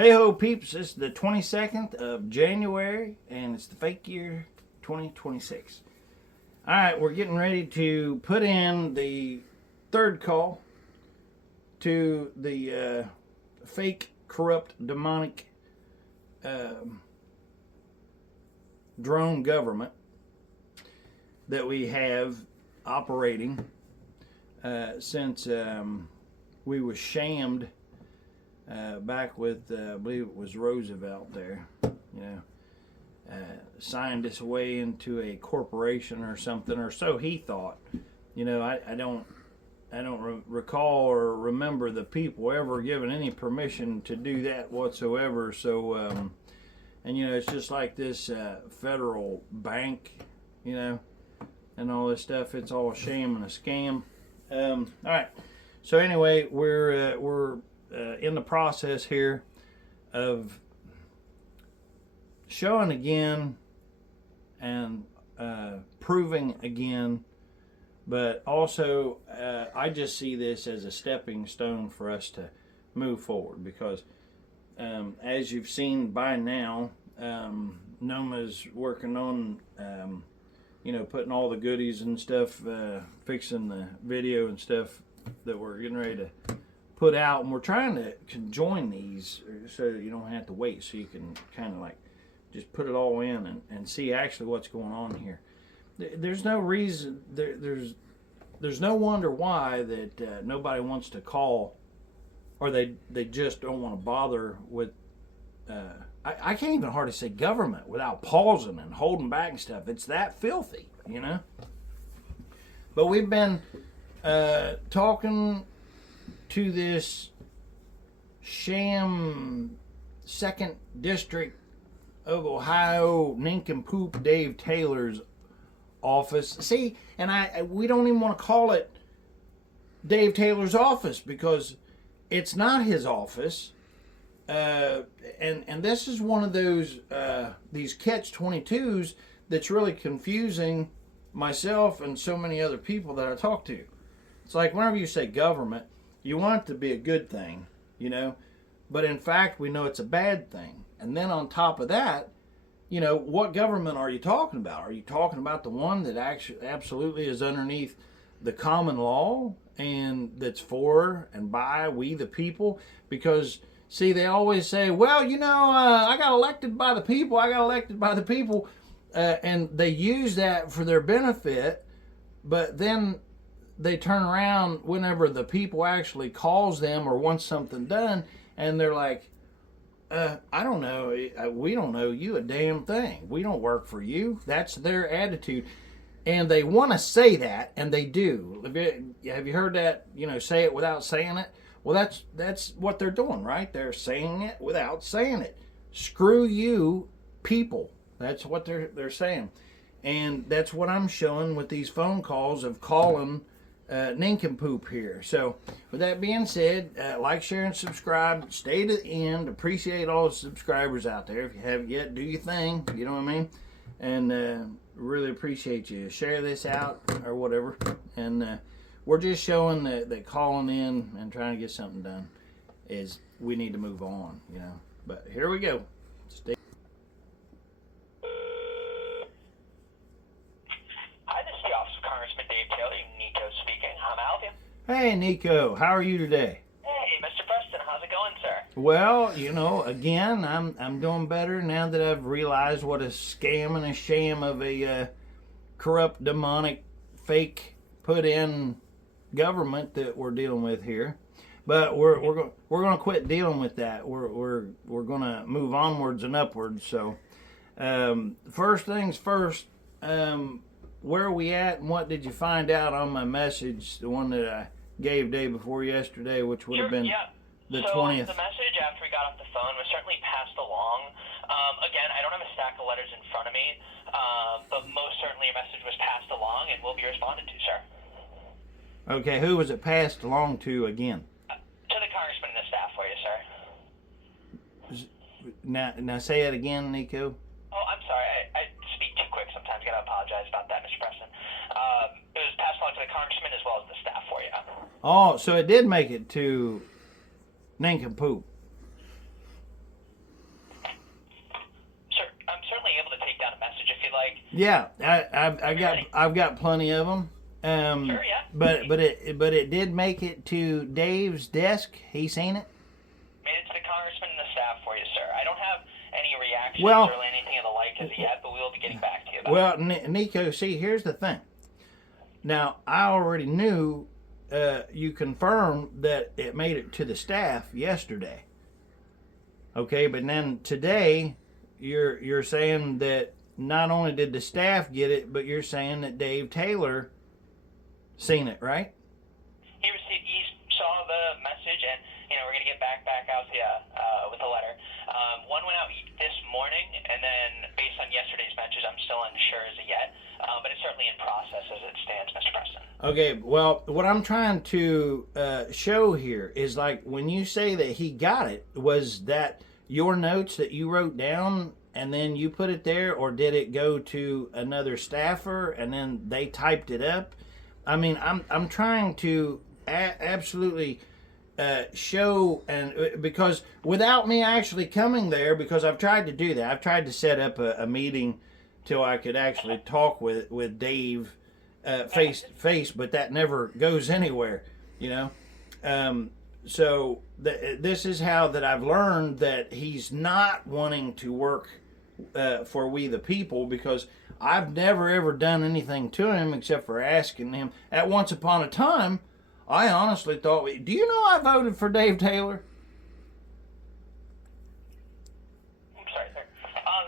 Hey ho peeps, it's the 22nd of January and it's the fake year 2026. Alright, we're getting ready to put in the third call to the fake, corrupt, demonic drone government that we have operating since we was shamed back with, I believe it was Roosevelt there, signed us away into a corporation or something, or so he thought. I don't recall or remember the people ever given any permission to do that whatsoever. So, and it's just like this federal bank, and all this stuff. It's all a sham and a scam. All right. So anyway, we're in the process here of showing again and proving again, but also I just see this as a stepping stone for us to move forward, because as you've seen by now, Noma's working on putting all the goodies and stuff, fixing the video and stuff that we're getting ready to put out, and we're trying to conjoin these so you don't have to wait, so you can kind of like just put it all in and see actually what's going on here. There's no reason, there's no wonder why that nobody wants to call, or they just don't want to bother with I can't even hardly say government without pausing and holding back and stuff. It's that filthy, But we've been talking to this sham 2nd District of Ohio nincompoop Dave Taylor's office. See, and we don't even want to call it Dave Taylor's office, because it's not his office. And this is one of those these catch-22s that's really confusing myself and so many other people that I talk to. It's like whenever you say government, you want it to be a good thing, but in fact we know it's a bad thing. And then on top of that, what government are you talking about? Are you talking about the one that actually absolutely is underneath the common law and that's for and by we the people? Because see, they always say, well, I got elected by the people, and they use that for their benefit, but then they turn around whenever the people actually calls them or wants something done, and they're like, I don't know, we don't know you a damn thing. We don't work for you. That's their attitude. And they want to say that, and they do. Have you heard that, say it without saying it? Well, that's what they're doing, right? They're saying it without saying it. Screw you, people. That's what they're saying. And that's what I'm showing with these phone calls of calling nincompoop here. So with that being said, like, share, and subscribe. Stay to the end. Appreciate all the subscribers out there. If you haven't yet, do your thing. You know what I mean? And really appreciate you. Share this out or whatever. And we're just showing that calling in and trying to get something done is we need to move on, But here we go. Hi, this is the Office of Congressman Dave Taylor. Nico speaking. How may I help you? Hey, Nico. How are you today? Hey, Mr. Preston. How's it going, sir? Well, again, I'm doing better now that I've realized what a scam and a sham of a corrupt, demonic, fake, put in government that we're dealing with here. But we're going to quit dealing with that. We're going to move onwards and upwards. So first things first, where are we at, and what did you find out on my message, the one that I gave day before yesterday, which would have been the 20th? The message after we got off the phone was certainly passed along. Again, I don't have a stack of letters in front of me, but most certainly a message was passed along and will be responded to, sir. Okay, who was it passed along to again? To the congressman and the staff for you, sir. Now say it again, Nico. Oh, I'm sorry. I speak too quick sometimes. Gotta apologize about that, Mr. Preston. It was passed along to the congressman as well as the staff for you. you. Oh, so it did make it to nincompoop. Yeah, I've got plenty of them. Sure, yeah. But it did make it to Dave's desk. He seen it. Made it to the congressman and the staff for you, sir. I don't have any reactions Well- or anything of the like as of yet, but we will be getting back to you about Well, Nico, see, here's the thing. Now, I already knew you confirmed that it made it to the staff yesterday. Okay, but then today you're saying that not only did the staff get it, but you're saying that Dave Taylor seen it, right? He saw the message, and we're gonna get back out to you with a letter. One went out this morning, and then based on yesterday's message, I'm still unsure as of yet, but it's certainly in process as it stands, Mr. Preston. Okay, well, what I'm trying to show here is like when you say that he got it, was that your notes that you wrote down and then you put it there, or did it go to another staffer and then they typed it up? I mean, I'm trying to absolutely show, and because without me actually coming there, because I've tried to do that, I've tried to set up a meeting till I could actually talk with Dave face to face, but that never goes anywhere, So this is how that I've learned that he's not wanting to work for We the People, because I've never ever done anything to him except for asking him. At once upon a time, I honestly thought, do you know I voted for Dave Taylor? I'm sorry, sir.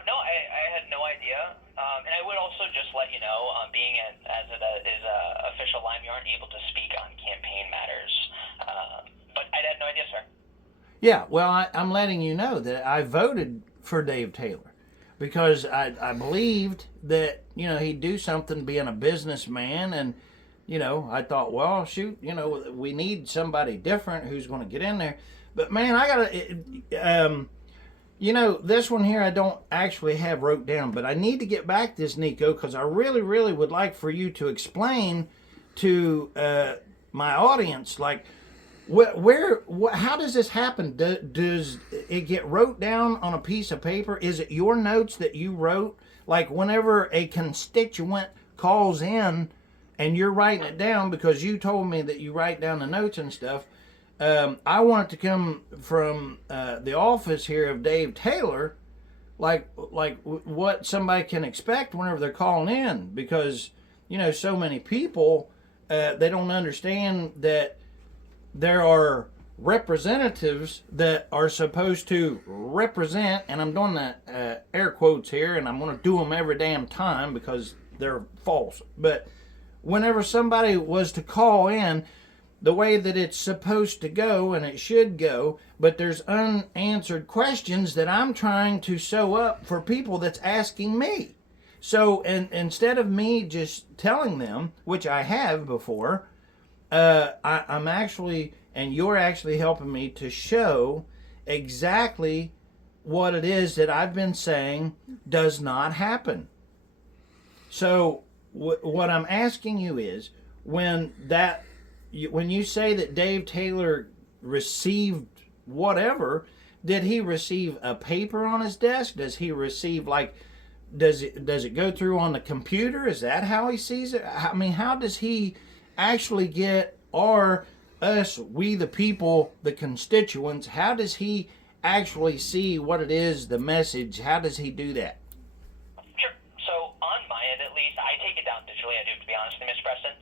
No, I had no idea. And I would also just let you know, being as it is official line, we aren't able to speak on campaign matters. But I had no idea, sir. Yeah, well, I'm letting you know that I voted for Dave Taylor because I believed that, he'd do something being a businessman, and, I thought, well, shoot, we need somebody different who's going to get in there. But, man, I got to, this one here I don't actually have wrote down, but I need to get back to this, Nico, because I really, really would like for you to explain to my audience, like, how does this happen? Does it get wrote down on a piece of paper? Is it your notes that you wrote? Like whenever a constituent calls in and you're writing it down because you told me that you write down the notes and stuff. I want it to come from the office here of Dave Taylor, like what somebody can expect whenever they're calling in, because so many people they don't understand that there are representatives that are supposed to represent, and I'm doing that air quotes here, and I'm going to do them every damn time because they're false. But whenever somebody was to call in, the way that it's supposed to go, and it should go, but there's unanswered questions that I'm trying to sew up for people that's asking me. So, and instead of me just telling them, which I have before, I'm actually, and you're actually helping me to show exactly what it is that I've been saying does not happen. So what I'm asking you is, when you say that Dave Taylor received whatever, did he receive a paper on his desk? Does he receive does it go through on the computer? Is that how he sees it? I mean, how does he actually get us, we the people, the constituents, how does he actually see what it is, the message? How does he do that? Sure. So on my end, at least, I take it down digitally. I do, to be honest with you, Mr. Preston.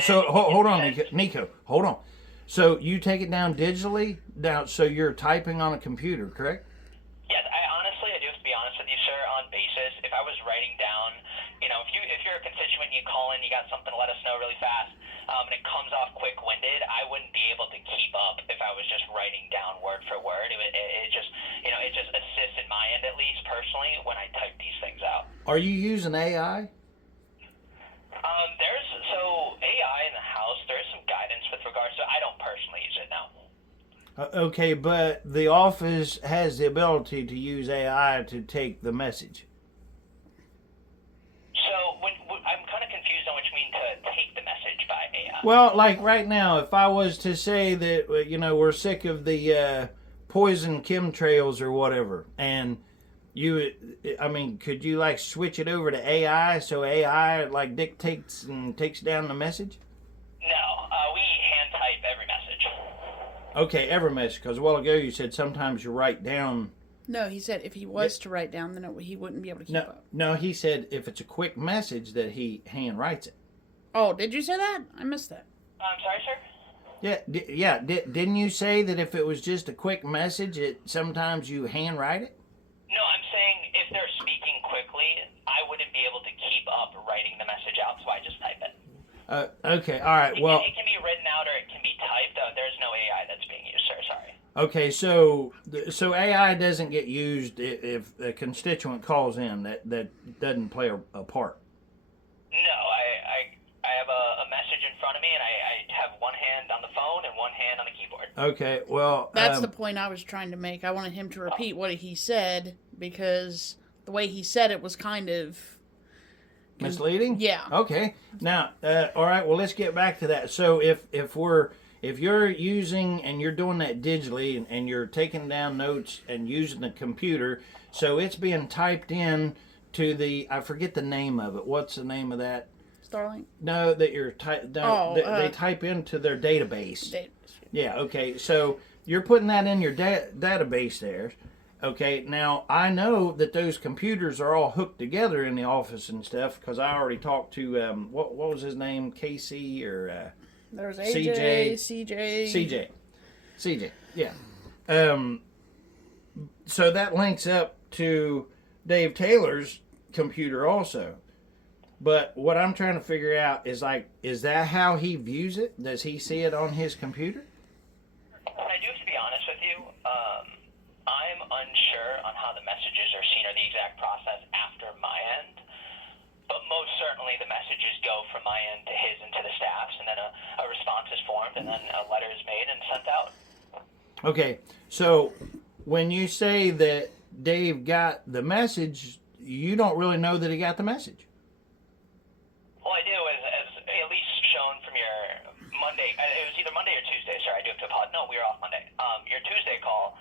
So hold on, Nico, hold on. So you take it down digitally, so you're typing on a computer, correct? Yes, I do have to be honest with you, sir, on basis. If I was writing down, if you're a constituent and you call in, you got something to let us know really fast, and it comes off quick-winded, I wouldn't be able to keep up if I was just writing down word for word. It just assists in my end, at least personally, when I type these things out. Are you using AI? There's AI in the house. There is some guidance with regards to. I don't personally use it now. Okay, but the office has the ability to use AI to take the message. So I'm kind of confused on what you mean to take the message by AI. Well, like right now, if I was to say that we're sick of the poison chemtrails or whatever, and I mean, could you like switch it over to AI so AI like dictates and takes down the message? No, we hand type every message. Okay, every message. Because a while ago you said sometimes you write down. No, he said if he was to write down, then he wouldn't be able to keep No, up. no, he said if it's a quick message that he hand writes it. Oh, did you say that? I missed that. I'm sorry, sir? Yeah, didn't you say that if it was just a quick message, it sometimes you hand write it? No, I'm saying if they're speaking quickly, I wouldn't be able to keep up writing the message out, so I just type it. Okay, all right. Well, it can be written out or it can be typed. There's no AI that's being used, sir. Sorry. okay, so AI doesn't get used if a constituent calls in. That doesn't play a part. No, I have a message in front of me, and I have one hand on the phone and one hand on the keyboard. Okay, well, That's the point I was trying to make. I wanted him to repeat what he said because the way he said it was kind of misleading. Yeah. Okay. Now, all right. Well, let's get back to that. So, if you're using and you're doing that digitally and you're taking down notes and using the computer, so it's being typed in to the, I forget the name of it. What's the name of that? Starlink. No, that you're they type into their database. Yeah. Okay. So you're putting that in your database there. Okay. Now I know that those computers are all hooked together in the office and stuff because I already talked to what was his name, Casey or there was AJ, CJ. Yeah. So that links up to Dave Taylor's computer also. But what I'm trying to figure out is is that how he views it? Does he see it on his computer? I do have to be honest with you. I'm unsure on how the messages are seen or the exact process after my end. But most certainly the messages go from my end to his and to the staff's, and then a response is formed, and then a letter is made and sent out. Okay, so when you say that Dave got the message, you don't really know that he got the message. Well, I do, as at least shown from your Monday. It was either Monday or Tuesday. Sorry, I do have to apologize. No, we were off Monday. Your Tuesday call.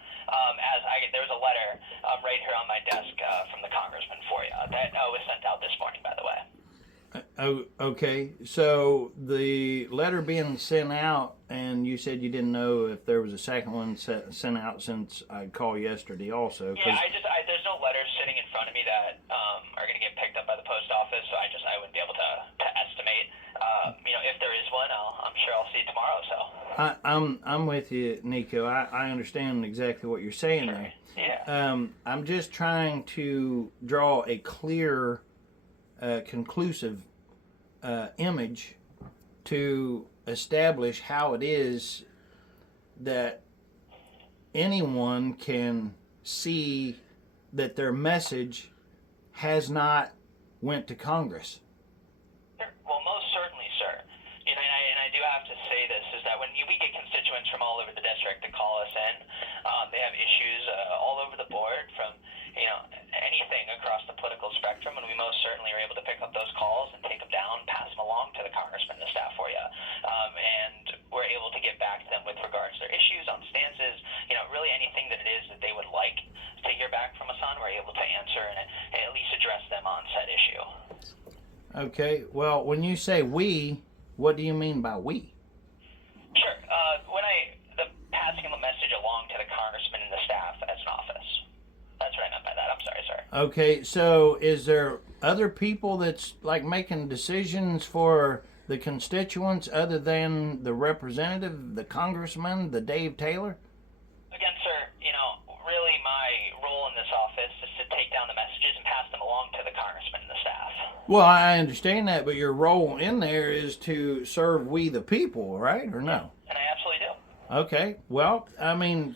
There was a letter right here on my desk from the congressman for you. That was sent out this morning, by the way. Okay, so the letter being sent out, and you said you didn't know if there was a second one sent out since I called yesterday also. Yeah, there's no letters sitting in front of me that are going to get picked up by the post office, so I wouldn't be able to estimate. If there is one, I'm sure I'll see it tomorrow. So I'm with you, Nico. I understand exactly what you're saying there. Yeah. I'm just trying to draw a clear, conclusive image to establish how it is that anyone can see that their message has not went to Congress. Well, most certainly, sir. And I do have to say this, is that when we get constituents from all over the district to call us in, they have issues all over the board from, anything across the political spectrum, and we most certainly are able to pick up those calls and take them down, pass them along to the congressman and the staff for you. And we're able to get back to them with regards to their issues on stances, really anything that it is that they would like to hear back from us on, we're able to answer and at least address them on said issue. Okay, well, when you say we, what do you mean by we? Sure. The passing the message along to the congressman and the staff as an office. That's what I meant by that. I'm sorry, sir. Okay, so is there other people that's like making decisions for the constituents other than the representative, the congressman, the Dave Taylor? Again, sir, really my role in this office is to take down the messages and pass them along to the congressman and the staff. Well, I understand that, but your role in there is to serve we the people, right? Or no? And I absolutely do. Okay, well, I mean,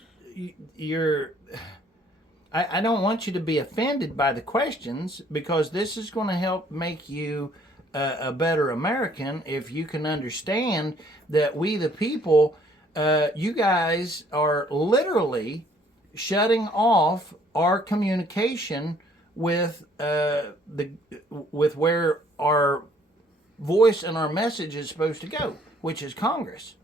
I don't want you to be offended by the questions because this is going to help make you a better American if you can understand that we the people, you guys are literally shutting off our communication with with where our voice and our message is supposed to go, which is Congress.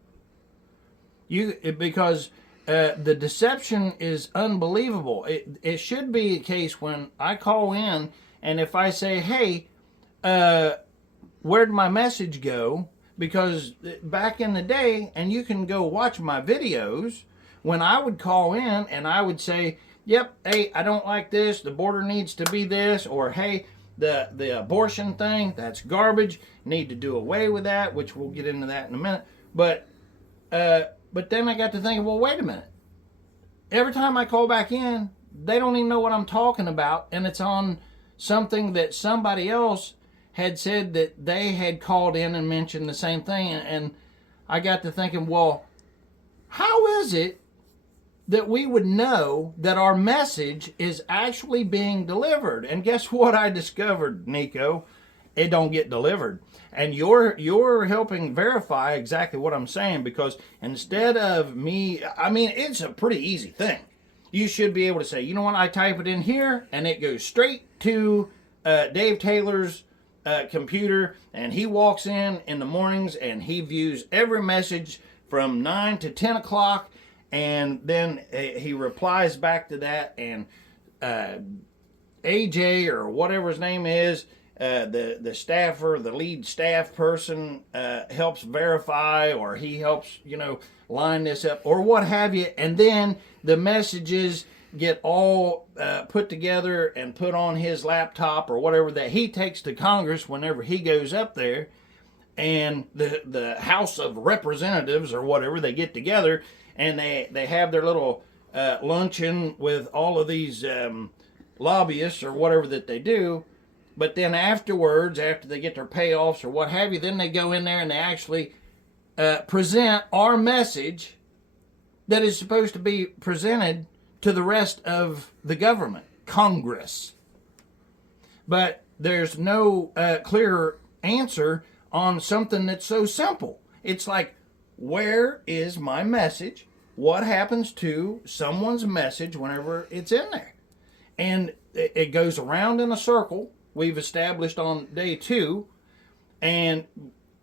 Because the deception is unbelievable. It should be a case when I call in, and if I say, hey, where'd my message go? Because back in the day, and you can go watch my videos, when I would call in and I would say, yep, hey, I don't like this, the border needs to be this, or hey, the abortion thing, that's garbage, need to do away with that, which we'll get into that in a minute. But then I got to thinking, well, wait a minute. Every time I call back in, they don't even know what I'm talking about, and it's on something that somebody else had said that they had called in and mentioned the same thing. And I got to thinking, well, how is it that we would know that our message is actually being delivered? And guess what I discovered, Nico? It don't get delivered. And you're helping verify exactly what I'm saying, because instead of me, I mean, it's a pretty easy thing. You should be able to say, you know what, I type it in here and it goes straight to Dave Taylor's computer, and he walks in the mornings and he views every message from 9 to 10 o'clock, and then he replies back to that, and AJ or whatever his name is, the staffer, the lead staff person, helps verify, or he helps, line this up or what have you, and then the messages get all put together and put on his laptop or whatever that he takes to Congress whenever he goes up there, and the House of Representatives or whatever, they get together and they have their little luncheon with all of these lobbyists or whatever that they do. But then afterwards, after they get their payoffs or what have you, then they go in there and they actually present our message that is supposed to be presented to the rest of the government, Congress. But there's no clear answer on something that's so simple. It's like, where is my message? What happens to someone's message whenever it's in there? And it goes around in a circle. We've established on day 2, and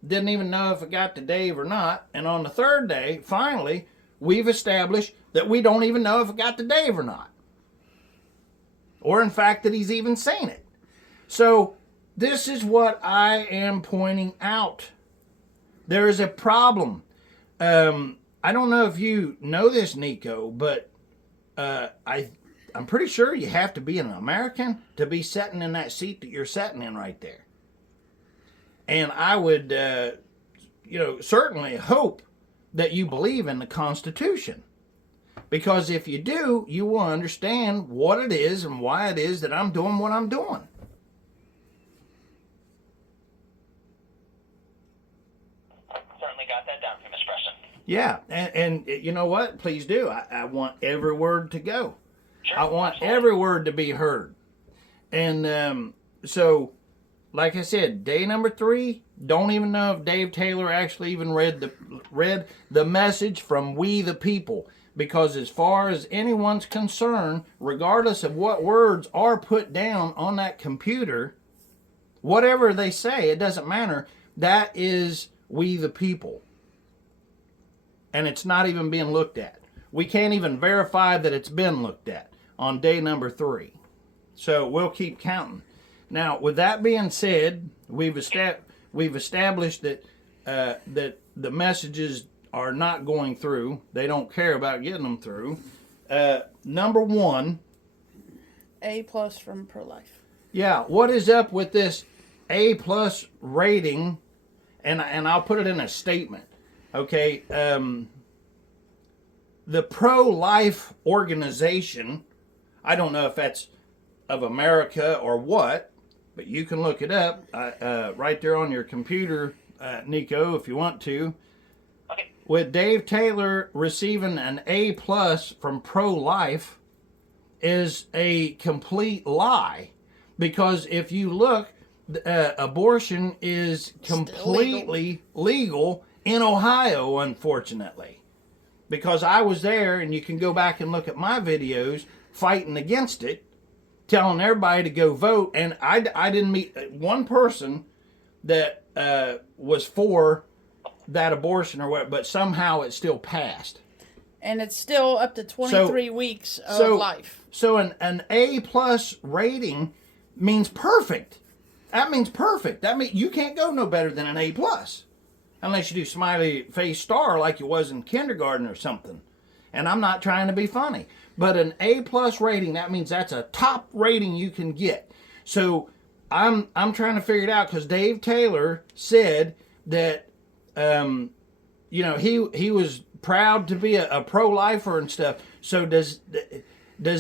didn't even know if it got to Dave or not. And on the 3rd day, finally, we've established that we don't even know if it got to Dave or not. Or in fact that he's even seen it. So this is what I am pointing out. There is a problem. I don't know if you know this, Nico, but I'm pretty sure you have to be an American to be sitting in that seat that you're sitting in right there. And I would, certainly hope that you believe in the Constitution. Because if you do, you will understand what it is and why it is that I'm doing what I'm doing. Certainly got that down for Miss Preston. Yeah, and you know what? Please do. I want every word to go. Sure, I want absolutely. every word to be heard. And so, like I said, day number 3, don't even know if Dave Taylor actually even read the message from We the People. Because as far as anyone's concerned, regardless of what words are put down on that computer, whatever they say, it doesn't matter. That is We the People. And it's not even being looked at. We can't even verify that it's been looked at on day number 3. So we'll keep counting. Now, with that being said, we've established that that the messages are not going through. They don't care about getting them through. Number 1. A+ from pro-life. Yeah, what is up with this A+ rating? And I'll put it in a statement. Okay, the pro-life organization, I don't know if that's of America or what, but you can look it up right there on your computer, Nico, if you want to. Okay. With Dave Taylor receiving an A+ from pro-life is a complete lie. Because if you look, abortion is completely legal in Ohio, unfortunately. Because I was there, and you can go back and look at my videos fighting against it, telling everybody to go vote, and I didn't meet one person that was for that abortion or what, but somehow it still passed. And it's still up to 23 weeks of life. So an A plus rating means perfect. That means perfect. That means you can't go no better than an A plus, unless you do smiley face star like you was in kindergarten or something. And I'm not trying to be funny, but an A plus rating, that means that's a top rating you can get. So I'm trying to figure it out, because Dave Taylor said that he was proud to be a pro-lifer and stuff. So does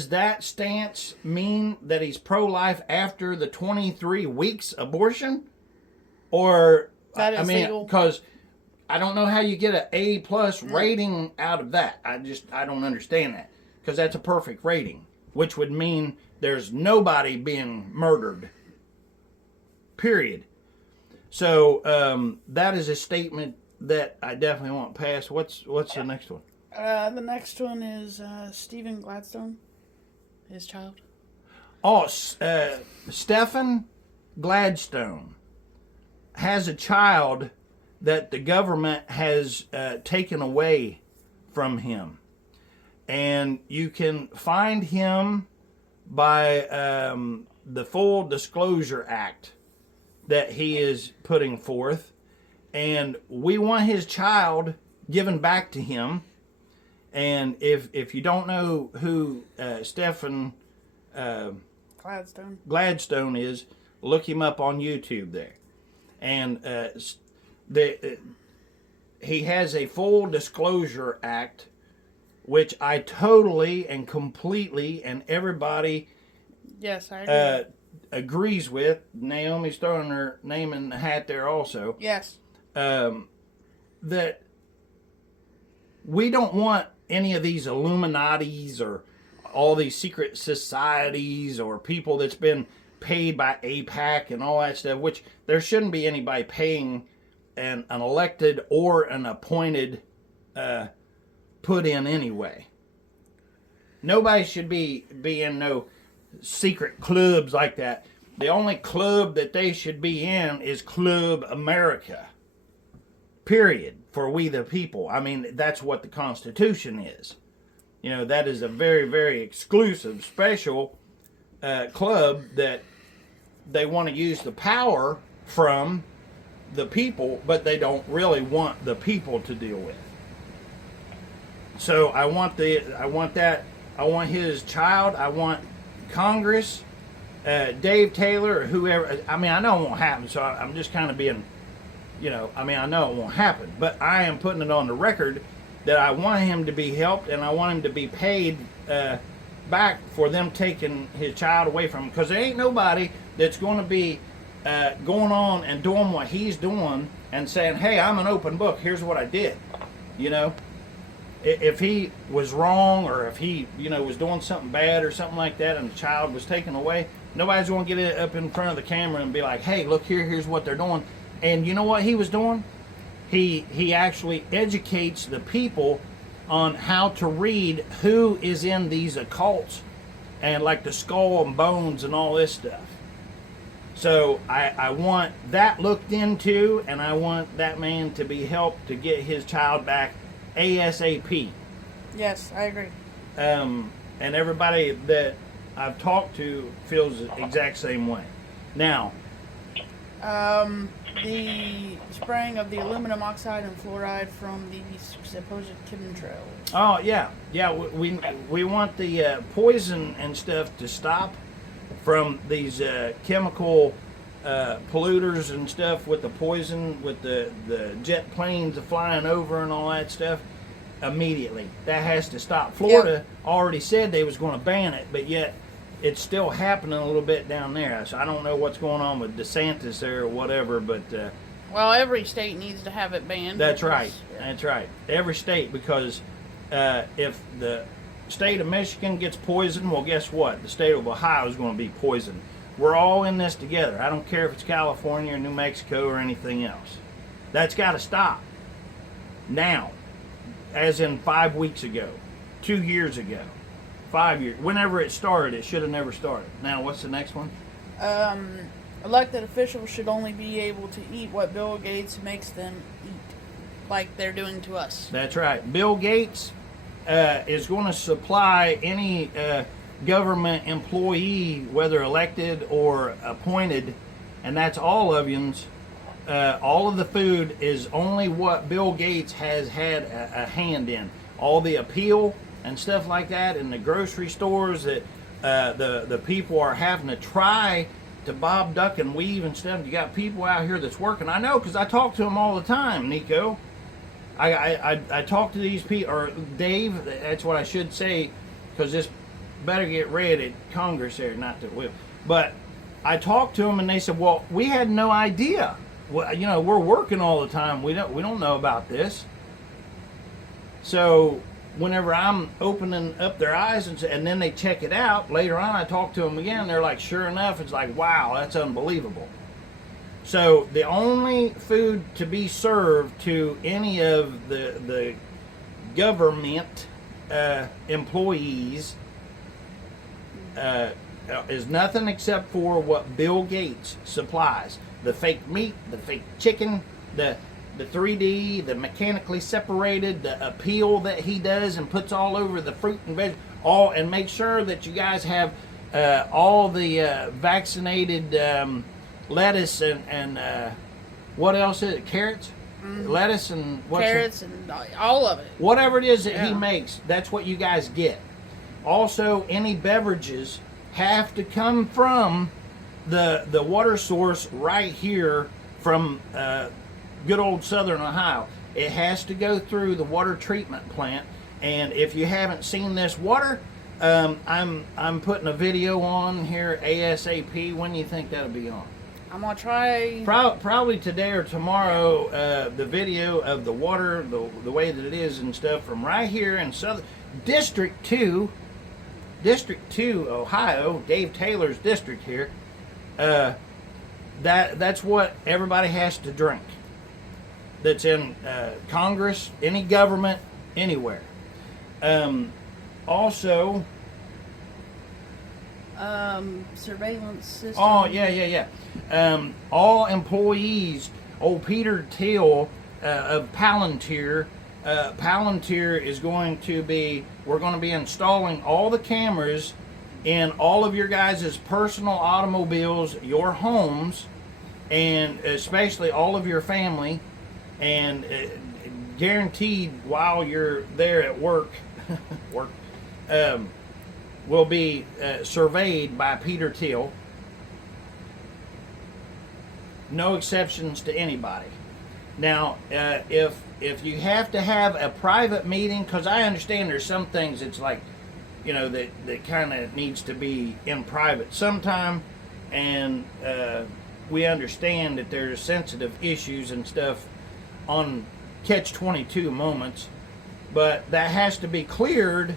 that stance mean that he's pro-life after the 23 weeks abortion? Or that is I mean, legal. because I don't know how you get an A plus rating out of that. I don't understand that, because that's a perfect rating, which would mean there's nobody being murdered. Period. So that is a statement that I definitely want passed. What's the next one? The next one is Stephen Gladstone, his child. Oh, Stephen Gladstone has a child that the government has taken away from him. And you can find him by the Full Disclosure Act that he is putting forth. And we want his child given back to him. And if you don't know who Stephen Gladstone is, look him up on YouTube there. And he has a Full Disclosure Act, which I totally and completely, and everybody yes, I agree. Agrees with. Naomi's throwing her name in the hat there also. Yes. That we don't want any of these Illuminatis or all these secret societies or people that's been paid by AIPAC and all that stuff, which there shouldn't be anybody paying an elected or an appointed put in anyway. Nobody should be in no secret clubs like that. The only club that they should be in is Club America. Period. For we the people. I mean, that's what the Constitution is. You know, that is a very, very exclusive, special club that they want to use the power from the people, but they don't really want the people to deal with. So I want that. I want his child. I want Congress, Dave Taylor, or whoever. I mean, I know it won't happen, so I'm just kind of being, I mean, I know it won't happen, but I am putting it on the record that I want him to be helped, and I want him to be paid back for them taking his child away from him, because there ain't nobody that's going to be going on and doing what he's doing and saying, hey, I'm an open book, here's what I did. If he was wrong, or if he was doing something bad or something like that, and the child was taken away, nobody's going to get it up in front of the camera and be like, hey, look here, here's what they're doing. And you know what he was doing? He actually educates the people on how to read who is in these occults, and like the skull and bones and all this stuff. So I want that looked into, and I want that man to be helped to get his child back ASAP. Yes, I agree. And everybody that I've talked to feels the exact same way. Now, the spraying of the aluminum oxide and fluoride from the supposed chemtrails. Oh yeah. We want the poison and stuff to stop from these chemical polluters and stuff, with the poison, with the jet planes flying over and all that stuff. Immediately, that has to stop. Florida already said they was going to ban it, but yet it's still happening a little bit down there. So I don't know what's going on with DeSantis there or whatever, but well, every state needs to have it banned. That's right. That's right. Every state, because if the state of Michigan gets poisoned, well, guess what? The state of Ohio is going to be poisoned. We're all in this together. I don't care if it's California or New Mexico or anything else. That's got to stop now, as in 5 weeks ago, 2 years ago, 5 years. Whenever it started, it should have never started. Now, what's the next one? Elected officials should only be able to eat what Bill Gates makes them eat, like they're doing to us. That's right. Bill Gates is going to supply any government employee, whether elected or appointed, and that's all of yous. All of the food is only what Bill Gates has had a hand in. All the appeal and stuff like that in the grocery stores that the people are having to try to bob, duck, and weave and stuff. You got people out here that's working. I know because I talk to them all the time, Nico. I talk to these people, or Dave, that's what I should say, because this better get read at Congress there, not that it will. But I talked to them and they said, well, we had no idea. Well, you know, we're working all the time. We don't know about this. So whenever I'm opening up their eyes and then they check it out, later on I talk to them again, they're like, sure enough, it's like, wow, that's unbelievable. So the only food to be served to any of the government employees is nothing except for what Bill Gates supplies. The fake meat, the fake chicken, the 3D, the mechanically separated, the appeal that he does and puts all over the fruit and veg, and make sure that you guys have all the vaccinated lettuce and what else is it? Carrots, lettuce, and carrots and all of it. Whatever it is that he makes, that's what you guys get. Also, any beverages have to come from the water source right here from good old Southern Ohio. It has to go through the water treatment plant. And if you haven't seen this water, I'm putting a video on here ASAP. When do you think that'll be on? I'm gonna try. Probably today or tomorrow. The video of the water, the way that it is and stuff from right here in Southern District 2, Ohio, Dave Taylor's district here. That's what everybody has to drink. That's in Congress, any government, anywhere. Also, surveillance system. oh yeah. All employees, old Peter Thiel of Palantir. Palantir is going to be. We're going to be installing all the cameras in all of your guys' personal automobiles, your homes, and especially all of your family, and guaranteed while you're there at work, will be surveyed by Peter Thiel. No exceptions to anybody. Now, if you have to have a private meeting, because I understand there's some things it's like, you know, that kind of needs to be in private sometime, and we understand that there's sensitive issues and stuff on catch-22 moments, but that has to be cleared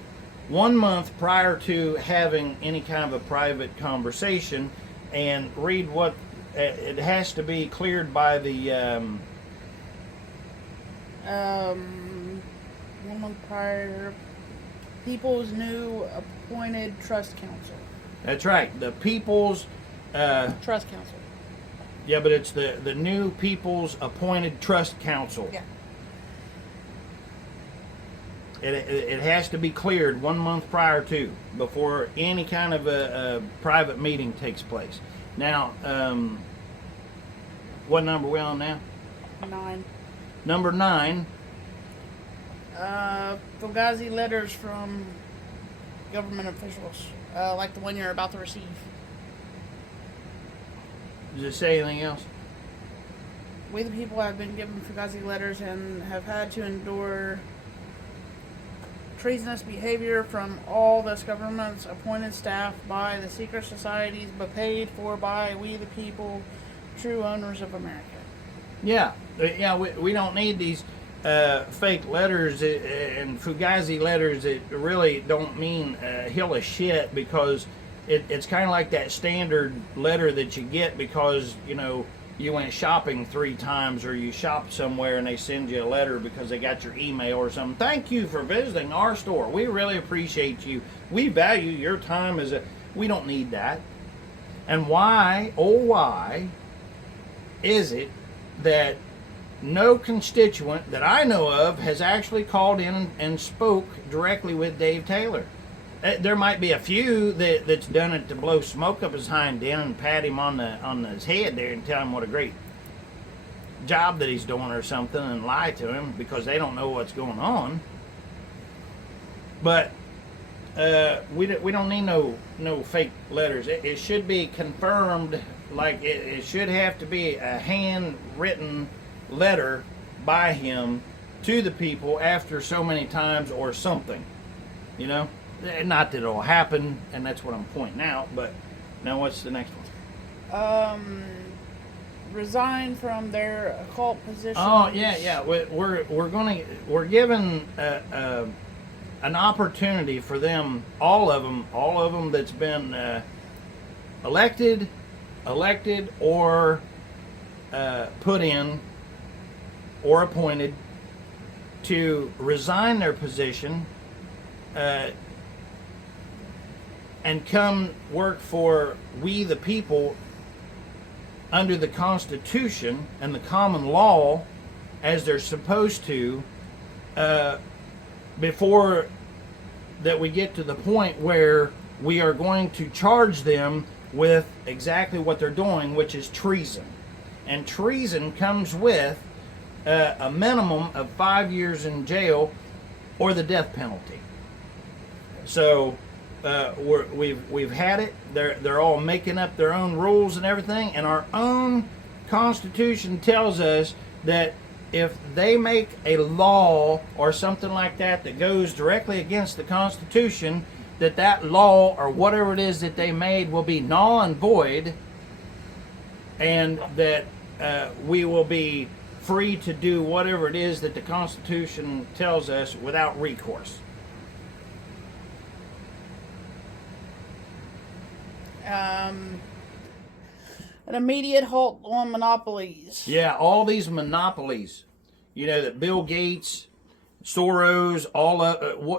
1 month prior to having any kind of a private conversation. And read what it has to be cleared by the 1 month prior, People's new appointed trust council. That's right, the People's Trust council. yeah, but it's the new People's Appointed Trust Council. Yeah. It has to be cleared 1 month prior to, before any kind of a private meeting takes place. Now, what number are we on now? 9. Number 9. Fugazi letters from government officials, like the one you're about to receive. Does it say anything else? We the people have been given Fugazi letters and have had to endure treasonous behavior from all this government's appointed staff by the secret societies, but paid for by we the people, true owners of America. Yeah, we don't need these fake letters and Fugazi letters that really don't mean a hill of shit, because it's kind of like that standard letter that you get because, you know, you went shopping 3 times or you shopped somewhere and they send you a letter because they got your email or something. Thank you for visiting our store. We really appreciate you. We value your time as a... We don't need that. And why, oh why, is it that no constituent that I know of has actually called in and spoke directly with Dave Taylor. There might be a few that's done it to blow smoke up his hind end and pat him on his head there and tell him what a great job that he's doing or something and lie to him because they don't know what's going on. But we don't need no fake letters. It should be confirmed. Like it should have to be a handwritten letter by him to the people after so many times or something. You know, not that it'll happen, and that's what I'm pointing out. But now, what's the next one? Resign from their occult position. Oh yeah. We're given an opportunity for them, all of them that's been elected or put in or appointed, to resign their position and come work for we the people under the Constitution and the common law as they're supposed to, before that we get to the point where we are going to charge them with exactly what they're doing, which is treason. And treason comes with a minimum of 5 years in jail or the death penalty. So we've had it. They're all making up their own rules and everything, and our own Constitution tells us that if they make a law or something like that that goes directly against the Constitution, that law or whatever it is that they made will be null and void, and that we will be free to do whatever it is that the Constitution tells us without recourse. An immediate halt on monopolies. Yeah, all these monopolies, you know, that Bill Gates, Soros, all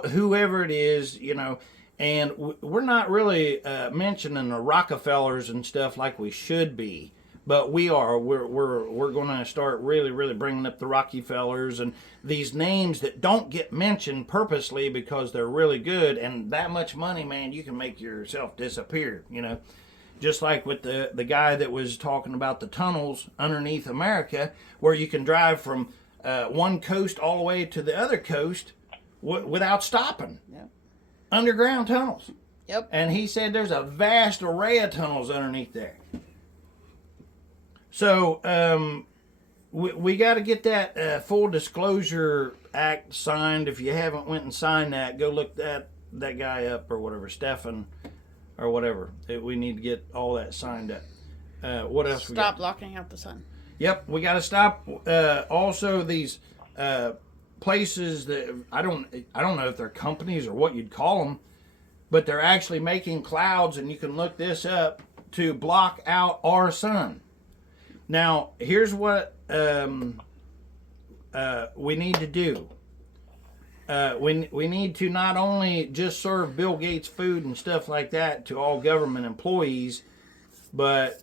whoever it is, you know, and we're not really mentioning the Rockefellers and stuff like we should be, but we are. We're going to start really bringing up the Rockefellers and these names that don't get mentioned purposely because they're really good, and that much money, man, you can make yourself disappear, you know. Just like with the guy that was talking about the tunnels underneath America, where you can drive from one coast all the way to the other coast without stopping. Yep. Underground tunnels. Yep. And he said there's a vast array of tunnels underneath there. So we got to get that Full Disclosure Act signed. If you haven't went and signed that, go look that guy up or whatever, Stefan or whatever. We need to get all that signed up. What else? Stop blocking out the sun. Yep, we got to stop. Also, these places that I don't know if they're companies or what you'd call them, but they're actually making clouds, and you can look this up, to block out our sun. Now, here's what we need to do. We need to not only just serve Bill Gates food and stuff like that to all government employees, but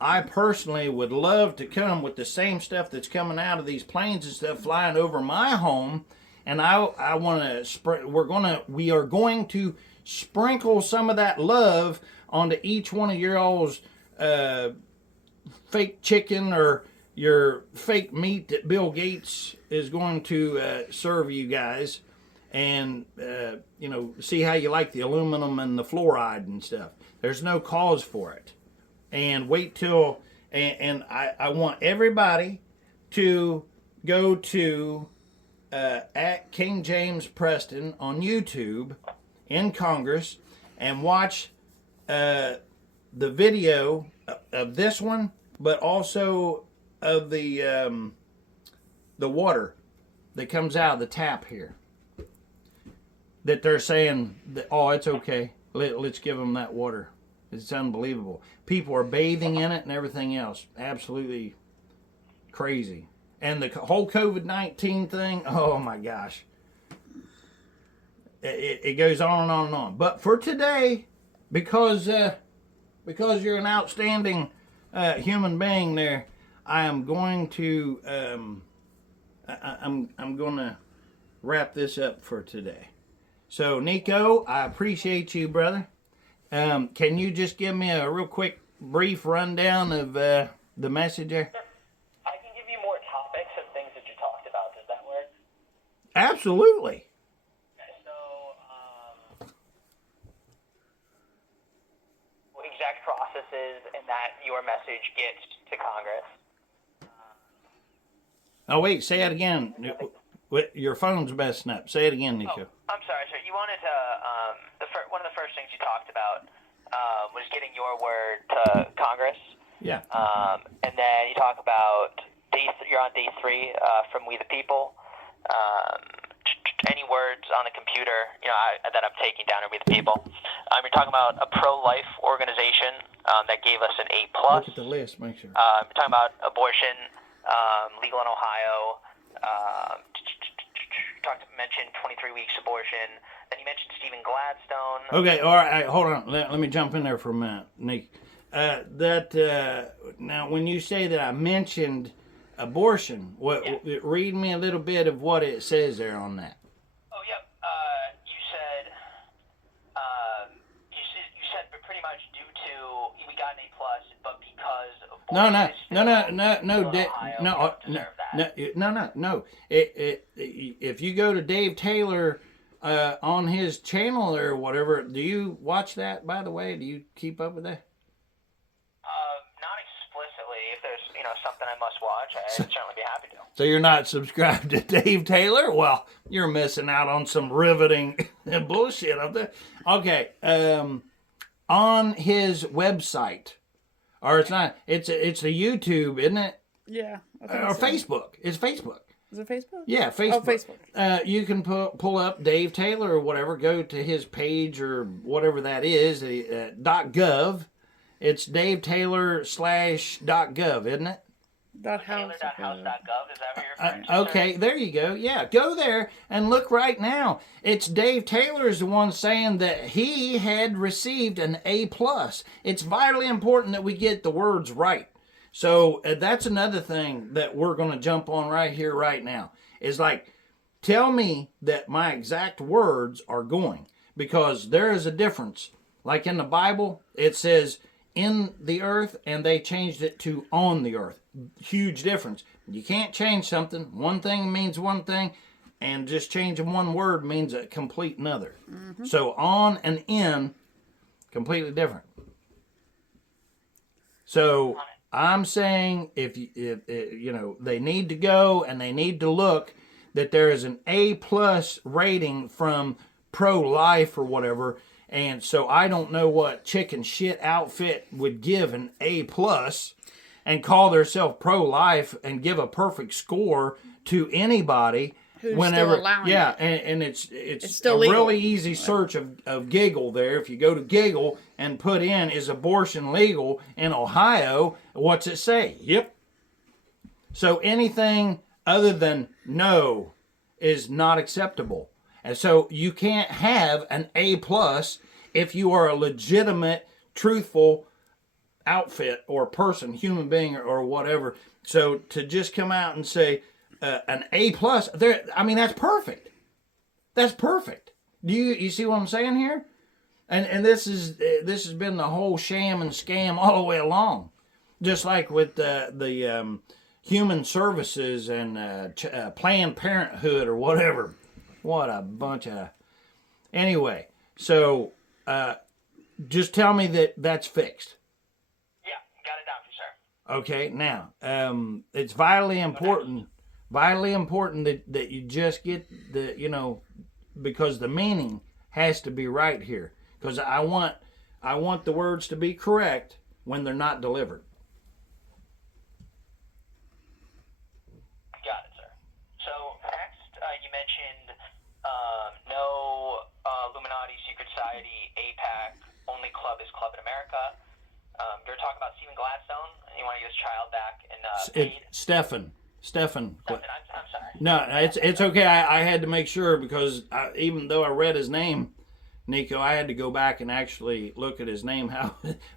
I personally would love to come with the same stuff that's coming out of these planes and stuff flying over my home, and I want to. We are going to sprinkle some of that love onto each one of your all's fake chicken or your fake meat that Bill Gates is going to serve you guys, and you know, see how you like the aluminum and the fluoride and stuff. There's no cause for it. And wait till, and I want everybody to go to at King James Preston on YouTube in Congress and watch the video of this one, but also of the water that comes out of the tap here. That they're saying that, oh, it's okay. Let's give them that water. It's unbelievable. People are bathing in it and everything else. Absolutely crazy. And the whole COVID-19 thing, oh my gosh. It goes on and on and on. But for today, because you're an outstanding human being there, I am going to I'm going to wrap this up for today. So Nico, I appreciate you, brother. Can you just give me a real quick, brief rundown of the message there? I can give you more topics of things that you talked about. Does that work? Absolutely. Okay, so, exact processes in that your message gets to Congress. Oh wait, say it again. Your phone's messing up. Say it again, Nico. I'm sorry, sir. You wanted to, one of the first things you talked about was getting your word to Congress. Yeah. And then you talk about you're on day 3 from We the People. Any words on the computer, that I'm taking down are We the People. You're talking about a pro-life organization that gave us an A+. Look at the list, make sure. You're talking about abortion, legal in Ohio. Mentioned 23 weeks abortion. Then you mentioned Stephen Gladstone. Okay, all right, hold on. Let me jump in there for a minute, Nick. Now, when you say that I mentioned abortion, read me a little bit of what it says there on that. Oh, yep. You said pretty much due to we got an A+, but because abortion No. If you go to Dave Taylor on his channel or whatever, do you watch that, by the way? Do you keep up with that? Not explicitly. If there's something I must watch, I'd certainly be happy to. So you're not subscribed to Dave Taylor? Well, you're missing out on some riveting bullshit up there. Okay, on his website, or it's not. It's a YouTube, isn't it? Yeah. Or So. Facebook. It's Facebook. Is it Facebook? Yeah, Facebook. Oh, Facebook. You can pull up Dave Taylor or whatever. Go to his page or whatever that is. .gov. It's Dave Taylor /.gov, isn't it? .house. Taylor.house.gov, is that what you're referring to? Okay, there you go. Yeah, go there and look right now. It's Dave Taylor's the one saying that he had received an A+. It's vitally important that we get the words right. So that's another thing that we're going to jump on right here, right now. Is like, tell me that my exact words are going. Because there is a difference. Like in the Bible, it says in the earth, and they changed it to on the earth. Huge difference. You can't change something. One thing means one thing, and just changing one word means a complete another. Mm-hmm. So on and in, completely different. So I'm saying if they need to go and they need to look that there is an A+ rating from pro-life or whatever. And so I don't know what chicken shit outfit would give an A+ and call themselves pro-life and give a perfect score to anybody. Who's whenever, still allowing yeah, it. and it's still a legal. really easy search of Giggle there. If you go to Giggle and put in, is abortion legal in Ohio, what's it say? Yep. So anything other than no is not acceptable. And so you can't have an A+ if you are a legitimate, truthful outfit or person, human being or whatever. So to just come out and say an A+, there, I mean, that's perfect. That's perfect. Do you see what I'm saying here? And this has been the whole sham and scam all the way along. Just like with the human services and Planned Parenthood or whatever. What a bunch of... Anyway, so just tell me that that's fixed. Yeah, got it down for you, sir. Okay, now, it's vitally important that you just get the, because the meaning has to be right here. Because I want the words to be correct when they're not delivered. Got it, sir. So next, you mentioned no Illuminati, Secret Society, APAC, only club is Club in America. You're talking about Stephen Gladstone, and you want to get his child back in paid. Stefan. I'm sorry. No, it's okay. I had to make sure because even though I read his name, Nico, I had to go back and actually look at his name.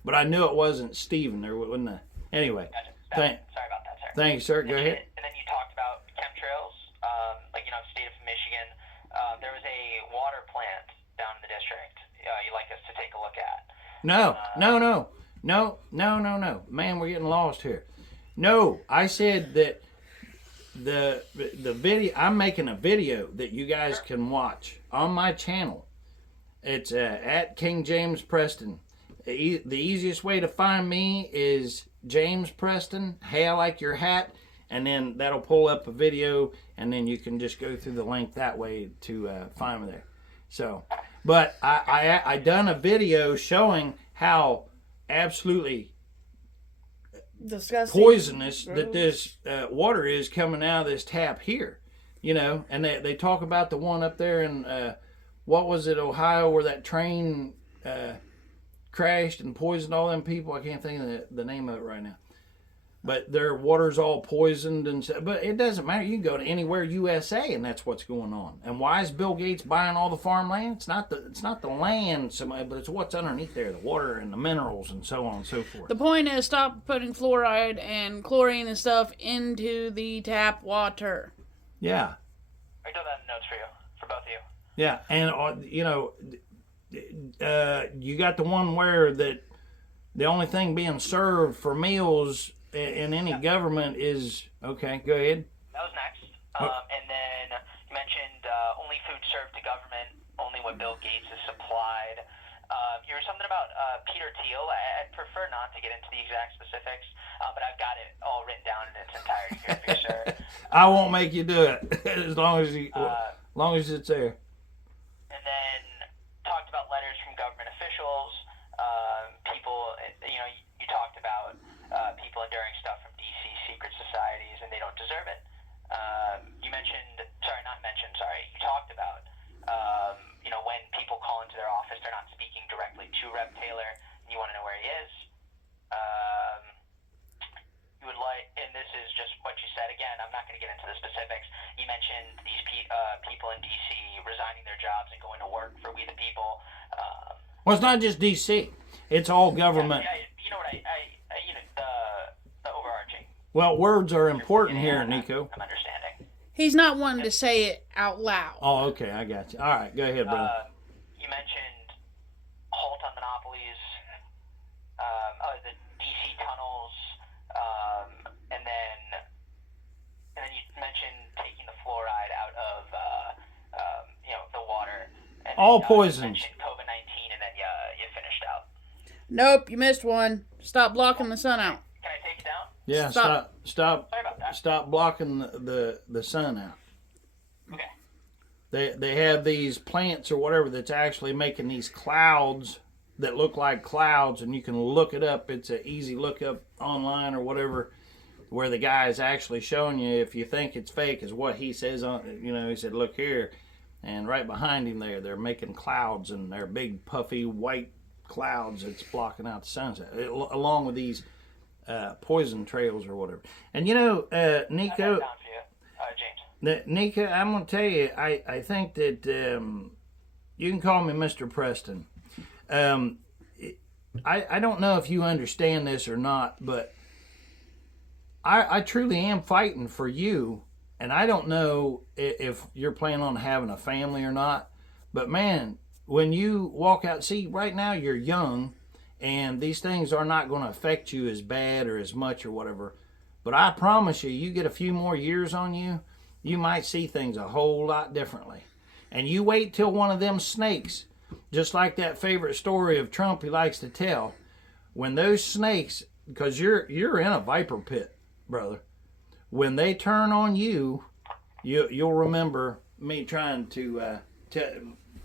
But I knew it wasn't Stephen. There wasn't a... Anyway. Gotcha. Sorry about that, sir. Thanks, sir. Go ahead. And then you talked about chemtrails, state of Michigan. There was a water plant down in the district you'd like us to take a look at. No. Man, we're getting lost here. No, I said that the video, I'm making a video that you guys can watch on my channel. It's at King James Preston. The easiest way to find me is James Preston, Hey I Like Your Hat, and then that'll pull up a video, and then you can just go through the link that way to find me there. So, but I done a video showing how absolutely Disgusting. poisonous Gross. that this water is coming out of this tap here, and they talk about the one up there in what was it, Ohio, where that train crashed and poisoned all them people. I can't think of the name of it right now, but their water's all poisoned and stuff. But it doesn't matter. You can go to anywhere USA and that's what's going on. And why is Bill Gates buying all the farmland? It's not the land so much, but it's what's underneath there, the water and the minerals and so on and so forth. The point is, stop putting fluoride and chlorine and stuff into the tap water. Yeah. I took that in notes for you, for both of you. Yeah, and you got the one where that the only thing being served for meals in any government is, okay, go ahead. That was next. And then you mentioned only food served to government, only what Bill Gates has supplied. You were something about Peter Thiel. I'd prefer not to get into the exact specifics, but I've got it all written down in its entirety here for you, sir. I won't make you do it as long as it's there. And then talked about letters from government officials, people, you talked about people enduring stuff from DC secret societies and they don't deserve it. You talked about, when people call into their office, they're not speaking directly to Rep. Taylor, and you want to know where he is. You would like, and this is just what you said again, I'm not going to get into the specifics. You mentioned these people in DC resigning their jobs and going to work for We the People. Well, it's not just DC. It's all government. Yeah, you know what the overarching. Well, words are important here, Nico. I'm understanding. He's not wanting to say it out loud. Oh, okay, I got you. All right, go ahead, brother. You mentioned halt on monopolies, the DC tunnels, and then you mentioned taking the fluoride out of the water. And All then, poisons. You mentioned COVID-19, and then you finished out. Nope, you missed one. Stop blocking the sun out. Can I take it down? Yeah, Stop. stop Sorry about that. stop blocking the sun out. Okay. They have these plants or whatever that's actually making these clouds that look like clouds, and you can look it up. It's an easy look up online or whatever, where the guy is actually showing you, if you think it's fake, is what he says on. He said, look here, and right behind him there, they're making clouds, and they're big puffy white clouds that's blocking out the sunset, along with these poison trails or whatever. And I got Nico. it down for you, James. Nika, I'm going to tell you, I think that you can call me Mr. Preston. I don't know if you understand this or not, but I truly am fighting for you, and I don't know if you're planning on having a family or not, but man, when you walk out, see, right now you're young, and these things are not going to affect you as bad or as much or whatever, but I promise you get a few more years on you, you might see things a whole lot differently. And you wait till one of them snakes, just like that favorite story of Trump he likes to tell, when those snakes, because you're in a viper pit, brother, when they turn on you, you'll remember me trying to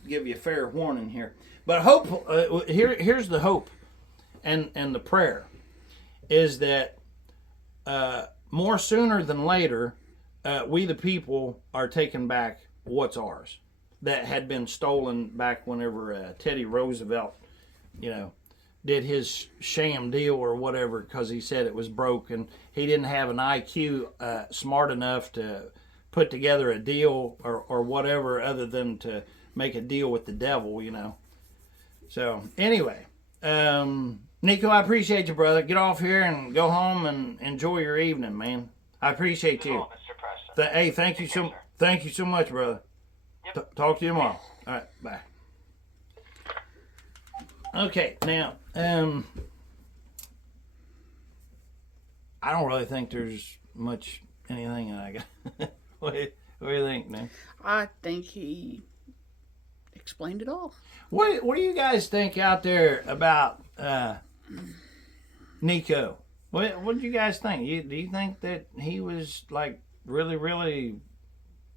give you a fair warning here. But hope here's the hope and the prayer is that more sooner than later, we the people are taking back what's ours that had been stolen back whenever Teddy Roosevelt, did his sham deal or whatever because he said it was broke and he didn't have an IQ smart enough to put together a deal or whatever other than to make a deal with the devil, So anyway, Nico, I appreciate you, brother. Get off here and go home and enjoy your evening, man. I appreciate You you. as well, Mr. Preston. Hey, thank you Take care, so sir. thank you so much, brother. Yep. Talk to you tomorrow. All right, bye. Okay, now, I don't really think there's much anything that I got. what do you think, man? I think he explained it all. What do you guys think out there about Nico? What do you guys think? Do you think that he was like really, really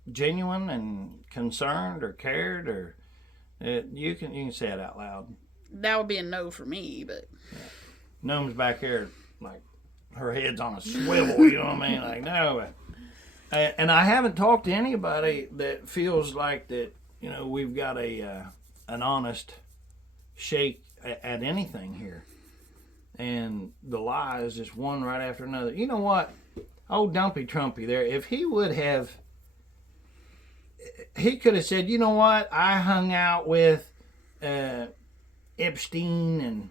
genuine and concerned or cared, or you can say it out loud? That would be a no for me, but Gnome's back here like her head's on a swivel. You know what I mean? Like no. And I haven't talked to anybody that feels like that. You know, we've got an honest shake at anything here. And the lie is just one right after another. You know what? Old Dumpy Trumpy there, if he would have, he could have said, you know what? I hung out with Epstein and,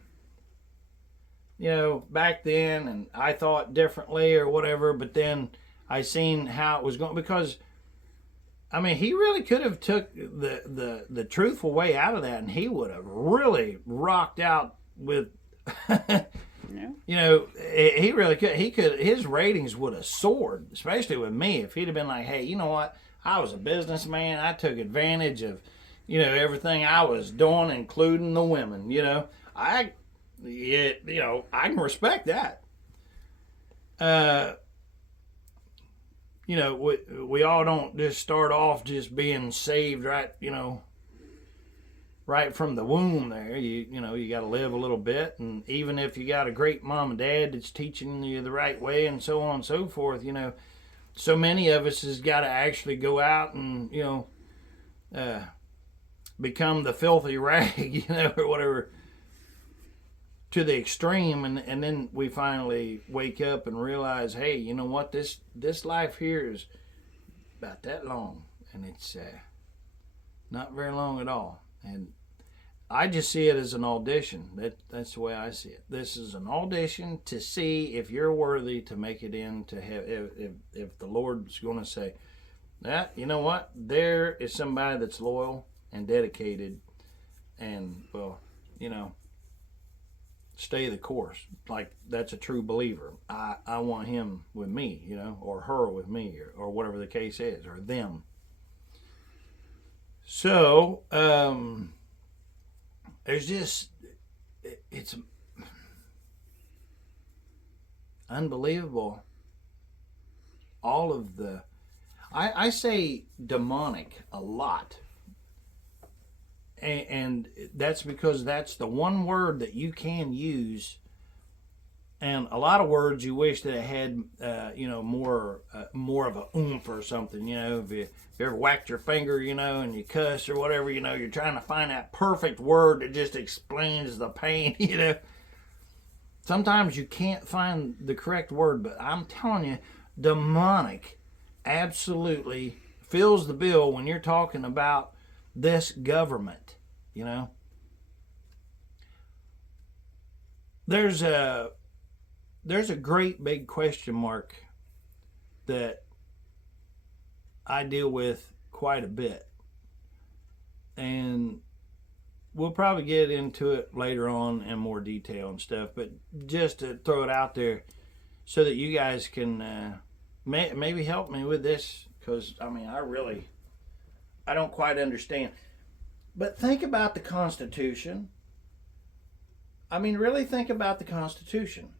you know, back then, and I thought differently or whatever, but then I seen how it was going. Because, I mean, he really could have took the truthful way out of that, and he would have really rocked out with... yeah. You know, he really could. His ratings would have soared, especially with me, if he'd have been like, hey, you know what? I was a businessman. I took advantage of, you know, everything I was doing, including the women. You know, I can respect that. You know, we all don't just start off just being saved right, you know, right from the womb there. You know, you got to live a little bit. And even if you got a great mom and dad that's teaching you the right way and so on and so forth, you know, so many of us has got to actually go out and, you know, become the filthy rag, you know, or whatever, to the extreme. And then we finally wake up and realize, hey, you know what, this life here is about that long, and it's not very long at all. And I just see it as an audition. That's the way I see it. This is an audition to see if you're worthy to make it into heaven. If the Lord's going to say, you know what, there is somebody that's loyal and dedicated, and, well, you know, stay the course. Like, that's a true believer. I want him with me, you know, or her with me, or whatever the case is, or them. So, there's just, it's unbelievable. All of the, I say demonic a lot. And that's because that's the one word that you can use. And a lot of words you wish that it had, you know, more of a oomph or something. You know, if you ever whacked your finger, you know, and you cuss or whatever, you know, you're trying to find that perfect word that just explains the pain, you know. Sometimes you can't find the correct word, but I'm telling you, demonic absolutely fills the bill when you're talking about this government, you know. There's a great big question mark that I deal with quite a bit, and we'll probably get into it later on in more detail and stuff, but just to throw it out there so that you guys can maybe help me with this, because I mean, I don't quite understand. But think about the Constitution. I mean, really think about the Constitution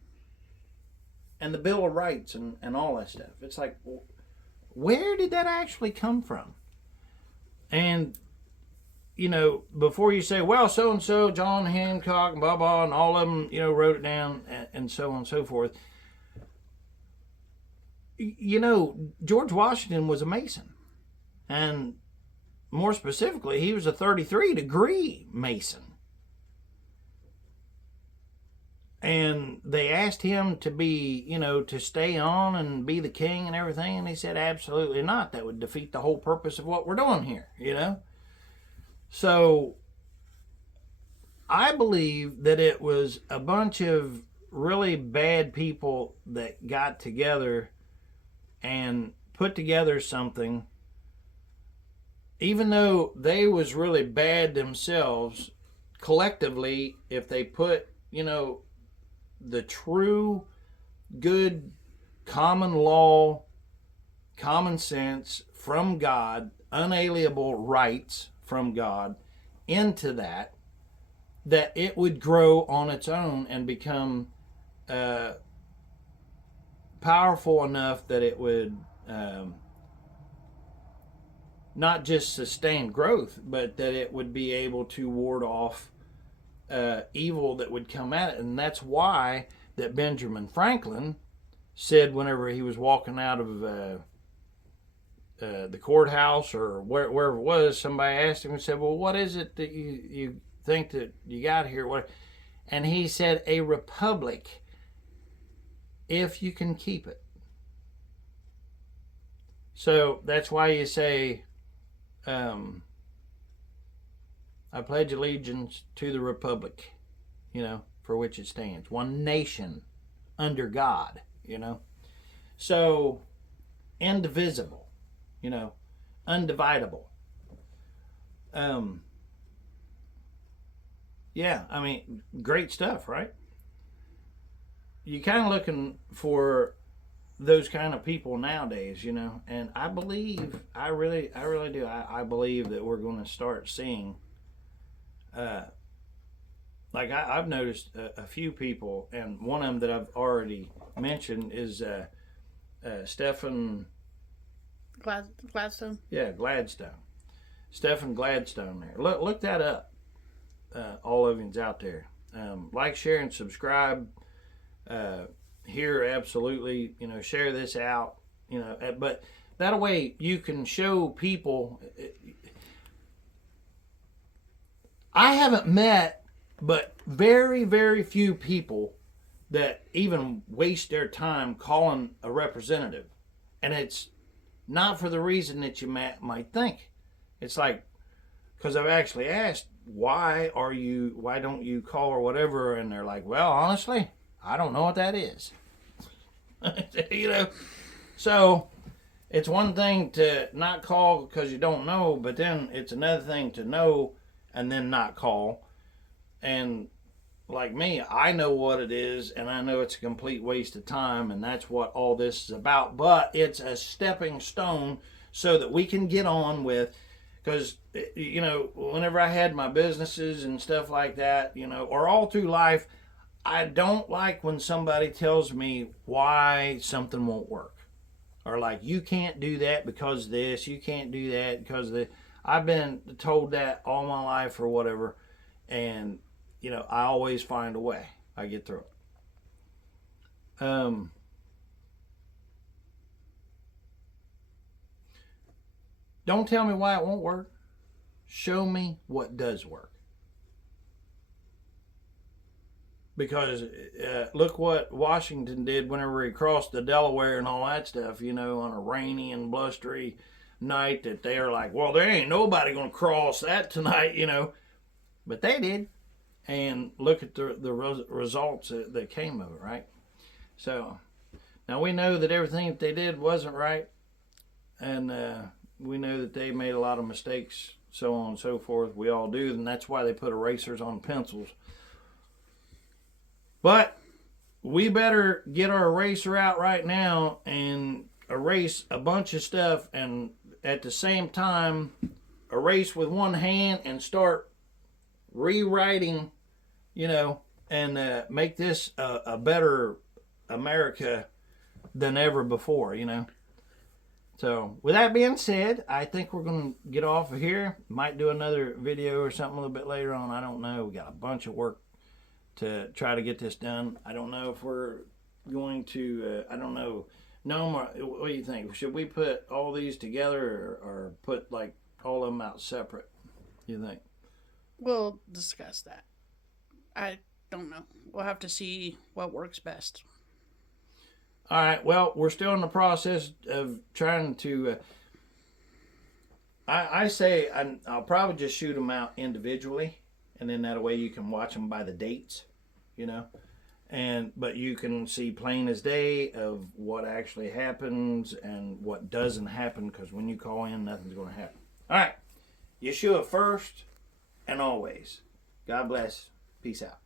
and the Bill of Rights and all that stuff. It's like, where did that actually come from? And, you know, before you say, well, so-and-so, John Hancock, blah, blah, and all of them, you know, wrote it down and so on and so forth. You know, George Washington was a Mason. And more specifically, he was a 33-degree Mason. And they asked him to be, you know, to stay on and be the king and everything. And he said, absolutely not. That would defeat the whole purpose of what we're doing here, you know. So I believe that it was a bunch of really bad people that got together and put together something, even though they was really bad themselves, collectively, if they put, the true good common law, common sense from God, unalienable rights from God into that it would grow on its own and become powerful enough that it would not just sustain growth, but that it would be able to ward off evil that would come at it. And that's why that Benjamin Franklin said, whenever he was walking out of the courthouse or wherever it was, somebody asked him and said, well, what is it that you think that you got here? What? And he said, a republic, if you can keep it. So that's why you say, I pledge allegiance to the republic, for which it stands. One nation under God, So, indivisible, undividable. Yeah, I mean, great stuff, right? You're kind of looking for those kind of people nowadays, and I believe, I really do. I believe that we're going to start seeing, like I've noticed a few people, and one of them that I've already mentioned is Stephen Gladstone. Yeah, Gladstone. Stephen Gladstone there. Look that up. All of yous out there. Like, share, and subscribe. Here, absolutely. Share this out. But that way you can show people. I haven't met but very, very few people that even waste their time calling a representative. And it's not for the reason that you might think. It's like, because I've actually asked, why don't you call or whatever? And they're like, well, honestly, I don't know what that is. So it's one thing to not call because you don't know, but then it's another thing to know and then not call. And like me, I know what it is, and I know it's a complete waste of time, and that's what all this is about. But it's a stepping stone so that we can get on with, because, whenever I had my businesses and stuff like that, or all through life, I don't like when somebody tells me why something won't work. Or like, you can't do that because of this, you can't do that because of this. I've been told that all my life or whatever, and I always find a way. I get through it. Don't tell me why it won't work. Show me what does work. Because look what Washington did whenever he crossed the Delaware and all that stuff, on a rainy and blustery night, that they are like, well, there ain't nobody going to cross that tonight, But they did. And look at the results that came of it, right? So, now we know that everything that they did wasn't right. And we know that they made a lot of mistakes, so on and so forth. We all do, and that's why they put erasers on pencils. But we better get our eraser out right now and erase a bunch of stuff, and at the same time erase with one hand and start rewriting, and make this a better America than ever before, So, with that being said, I think we're going to get off of here. Might do another video or something a little bit later on. I don't know. We got a bunch of work to try to get this done. I don't know if we're going to, I don't know. No more. What do you think? Should we put all these together or put like all of them out separate? You think? We'll discuss that. I don't know. We'll have to see what works best. All right. Well, we're still in the process of trying to. I say I'll probably just shoot them out individually, and then that way you can watch them by the dates, but you can see plain as day of what actually happens and what doesn't happen, because when you call in, nothing's going to happen. All right. Yeshua first and always. God bless. Peace out.